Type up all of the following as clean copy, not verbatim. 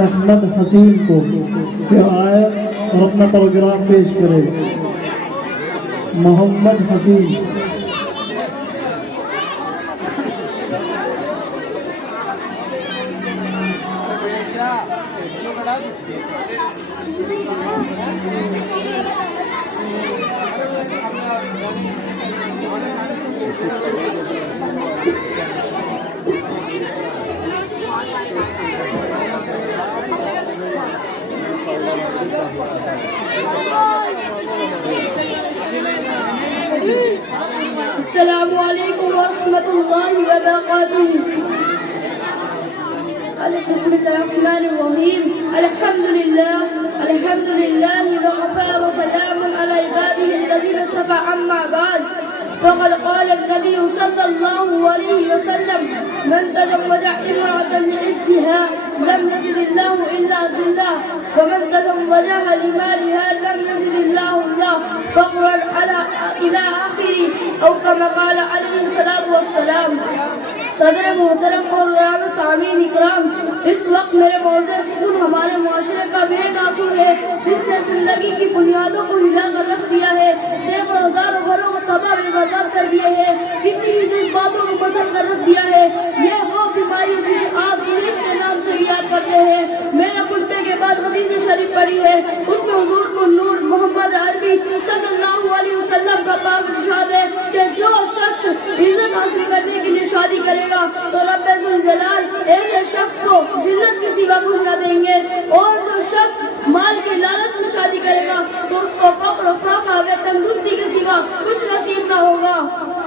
احمد حسین کو کہ آئے اور اپنا پروگرام پیش کرے۔ محمد حسین۔ السلام علیکم ورحمۃ اللہ وبرکاتہ۔ بسم اللہ الرحمن الرحیم۔ الحمد للہ وکفى وسلام علی عباده الذین اصطفى، اما بعد فقد قال النبی صلی اللہ علیہ وسلم: من تزوج امرأة لعزها لم يجد الله إلا ذلها، ومن تزوجها لمالها لم يجد الله له فقرا إلى آخره، أو كما قال عليه الصلاة والسلام۔ صدر محترم اور غرام سامعین اکرام، اس وقت میرے موضوع سکون ہمارے معاشرے کا بے ناصور ہے، جس نے زندگی کی بنیادوں کو ہلا کر رکھ دیا ہے، سینکڑوں ہزاروں گھروں کو تباہ و برباد کر دیا ہے، کتنی ہی جذباتوں کو پسند کر رکھ دیا ہے۔ یہ وہ بیماری جسے آپ جلیس کے نام سے یاد کرتے ہیں۔ میں نے خطبے کے بعد حدیث شریف پڑھی ہے، اس میں حضور نور محمد عربی صلی اللہ علیہ وسلم کا پاک ارشاد ہے کہ جو شخص عزت حاصل کرنے کے لیے شادی کرے گا تو رب ذوالجلال ایسے شخص کو ذلت کے سوا کچھ نہ دیں گے، اور جو شخص مال کے لالچ میں شادی کرے گا تو اس کو فقر و فاقہ و تندرستی کے سوا کچھ نصیب نہ ہوگا۔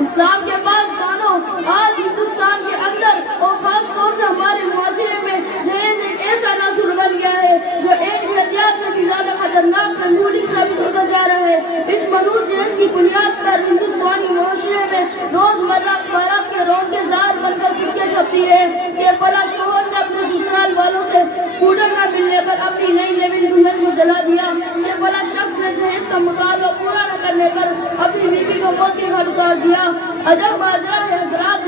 اسلام کے پاس مانو آج ہندوستان کے اندر اور خاص طور سے ہمارے معاشرے میں جہیز ایک ایسا ناصر بن گیا ہے جو ایک بھی ہتھیار سے بھی زیادہ خطرناک ملک ثابت ہوتا جا رہا ہے۔ اس منوج جہیز کی بنیاد پر ہندوستانی معاشرے میں روزمرہ اخبارات کے رونقیں زار بن کر سرخیاں چھپتی ہے کہ فلاں شوہر نے اپنے سسرال والوں سے اسکوٹر نہ ملنے پر اپنی نئی دلہن کو جلا دیا، کہ فلاں شخص نے جہیز کا مطالبہ پورا نہ کرنے پر اپنی بیوی کو موت کے گھاٹ اتار دیا۔ عجب ماجرا ہے حضرات،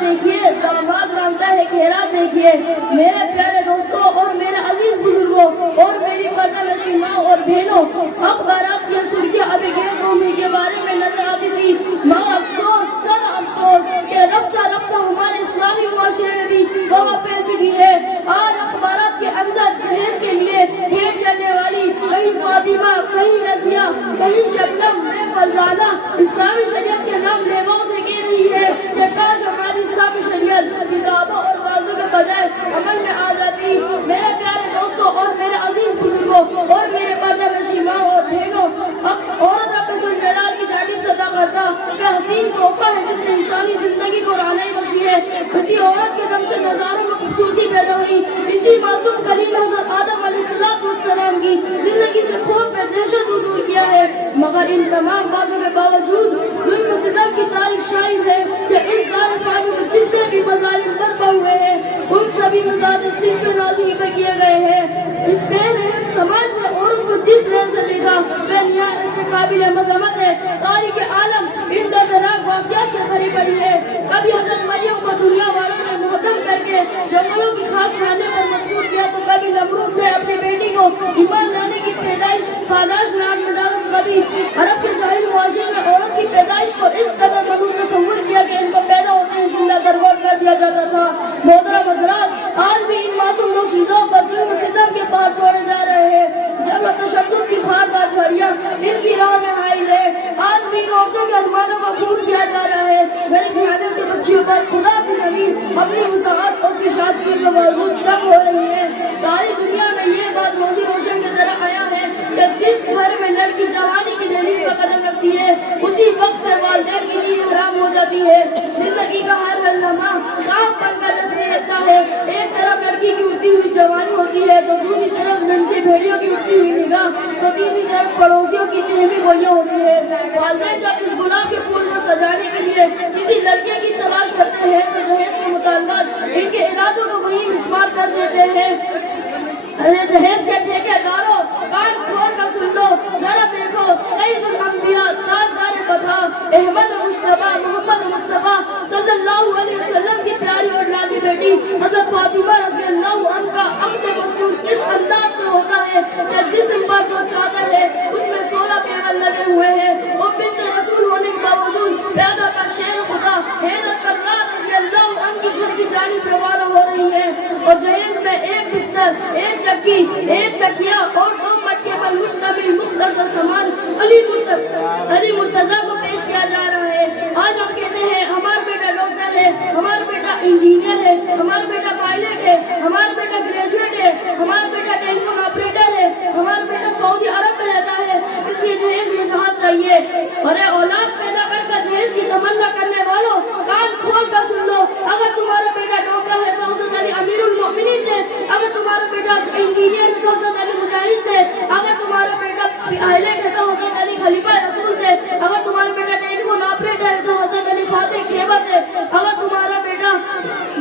دیکھیے داماد مانگتا ہے خیرات۔ دیکھیے میرے پیارے دوستوں اور میرے عزیز بزرگوں اور میری پردہ نشین ماں اور بہنوں، اخبارات کی سرخیاں ابھی غیر قومی کے بارے میں نظر آتی تھی، مگر افسوس صد افسوس کہ رفتہ رفتہ ہمارے اسلامی معاشرے میں بھی وبا پھیل چکی ہے۔ آج اخبارات کے اندر جہیز کے لیے بھیٹ چڑھنے والی کہیں فاطمہ، کہیں رضیہ، کہیں شبنم، فرزانہ اسلامی شریعت کے نام لیواؤں سے کہہ رہی ہے کہ کاش ہماری اسلامی شریعت کتابوں اور بازو کے بجائے عمل میں آ جاتی۔ میرے پیارے دوستوں اور میرے عزیز بزرگوں اور میرے پردہ نشین ماں اور بہنوں، عورت رب ذوالجلال کی جانب سے عطا کرتا کہ حسین تحفہ ہے جس نے انسانی زندگی کو رہنمائی بخشی ہے۔ کسی عورت کے دم سے نظاروں میں خوبصورتی پیدا ہوئی، اسی معصوم کلیم حضرت آدم علیہ السلام کی زندگی سے خوف میں دہشت دور کیا ہے، مگر ان تمام باتوں کے باوجود ظلم و ستم کی تاریخ شاہد ہے کہ اس دار فانی میں جتنے بھی مظالم برپا ہوئے ہیں ان سبھی مزاد صرف نازی پہ کیے گئے ہیں۔ اس بے رحم سماج نے عورت کو جس طرح سے دیکھا وہ نہایت قابل مذمت ہے۔ تاریخ عالم ان دردناک واقعات سے بھری پڑی ہے۔ کبھی حضرت مریم کو دنیا والوں نے محتم کر کے جنگلوں کی خاک چھاننے پر مجبور کیا، تو کبھی نمرود نے اپنی بیٹی کو ایمان لانے کی پاداش میں آگ میں ڈالا، تو کبھی عرب کے جاہل معاشرے نے عورت کی پیدائش کو اس قدر مدعو تصور کیا کہ ان کو پیدا ہوتے ہی زندہ درگور کر دیا جاتا تھا۔ محترم حضرات، آج بھی ان معصوم لوگ چیزوں پر ظلم و ستم کے پہاڑ توڑے جا رہے ہیں، جب تشدد کی خاردار جھڑیاں ان کی راہ میں حائل ہے۔ آج بھی ان عورتوں کے ارمانوں کو پورا کیا جا رہا ہے۔ غریب گھرانے کے بچیوں پر خدا کی زمین اپنی وسعت اور کی شادی کے باوجود تنگ ہو رہی ہے۔ ساری دنیا میں یہ بات روزی روشن کی طرح آیا ہے کہ جس گھر میں لڑکی جوانی کی دہلیز پر قدم رکھتی ہے اسی وقت سے والدین کی نیند حرام ہو جاتی ہے۔ زندگی کا ہر لمحہ سانپ بن کر ڈسنے لگتا ہے۔ ایک طرف لڑکی کی اٹھتی ہوئی جوانی ہوتی ہے تو دوسری طرف منشی بھیڑیوں کی اٹھتی ہوئی نگاہ، تو تیسری طرف پڑوسیوں کی چہمی گوئیاں ہوتی ہے۔ والدین جب اس گلاب کے پھول کو سجانے کے لیے کسی لڑکے کی تلاش کرتے ہیں تو جہیز کے مطالبات ان کے ارادوں کو وہی مسمار کر دیتے ہیں۔ جہیز کے ٹھیکے داروں، کان کھول کر سن لو، ذرا دیکھو، سید الانبیاء، تاجدار بطحا، احمد مصطفیٰ، محمد مصطفیٰ صلی اللہ علیہ وسلم کی پیاری اور لاڈلی بیٹی حضرت فاطمہ رضی اور جہیز میں ایک بستر، ایک چکی، ایک تکیا اور 2 مٹکے پر مشتمل مختصر سامان علی مرتضیٰ کو پیش کیا جا رہا ہے۔ آج ہم کہتے ہیں ہمارا بیٹا ڈاکٹر ہے، ہمارا بیٹا انجینئر ہے، ہمارا بیٹا پائلٹ ہے، ہمارا بیٹا گریجویٹ ہے، ہمارا بیٹا ٹیلی فون آپریٹر ہے، ہمارا بیٹا سعودی عرب میں رہتا ہے، اس لیے جہیز میں جہاز چاہیے۔ اور اولاد پیدا کر کر جہیز کی تمنا کرنے والوں کان کھول کر سن لو، اگر تمہارا بیٹا ڈاکٹر ہے تو حضرت علی امیر المؤمنین تھے، اگر تمہارا بیٹا انجینئر ہے تو حضرت علی مجاہد تھے، اگر تمہارا بیٹا پائلٹ ہے تو حضرت علی خلیفہ رسول تھے، اگر تمہارا بیٹا ٹیلی فون آپریٹر ہے تو حضرت علی فاتح خیبر تھے، اگر تمہارا بیٹا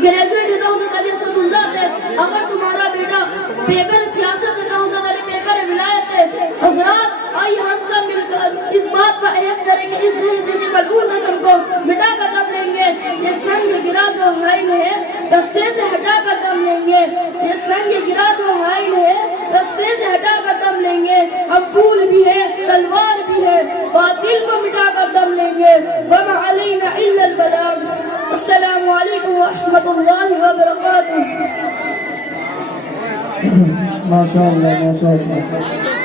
گریجویٹ ہے تو حضرت علی اسد اللہ تھے، اگر تمہارا بیٹا بیگر سیاست ہے تو حضرت علی بیگر ولایت ہے۔ حضرات آئیے ہم سب مل کر اس بات کا عہد کریں کہ اس جہیز جیسی ملعون رسم کو مٹا کر دم لیں گے۔ یہ سنگ گرا جو حائل ہے رستے سے ہٹا کر دم لیں گے، یہ سنگ گرا جو حائل ہے رستے سے ہٹا کر دم لیں گے۔ ہم پھول بھی ہے تلوار بھی ہے، باطل کو مٹا کر دم لیں گے۔ وما علینا الا البلاغ۔ السلام علیکم ورحمۃ اللہ وبرکاتہ۔ ماشاء اللہ ماشاء اللہ۔